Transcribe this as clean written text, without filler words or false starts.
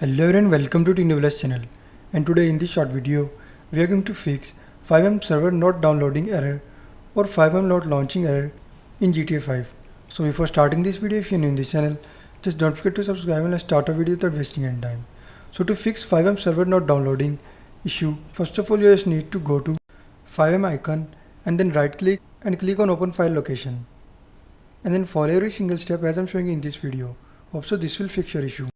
Hello everyone, welcome to TechnoVillage channel, and today in this short video we are going to fix fiveM server not downloading error or fiveM not launching error in GTA 5. So before starting this video, if you are new in this channel, just don't forget to subscribe and let's start our video without wasting any time. So to fix fiveM server not downloading issue, first of all you just need to go to fiveM icon and then right click and click on open file location, and then follow every single step as I'm showing in this video. Hope so this will fix your issue.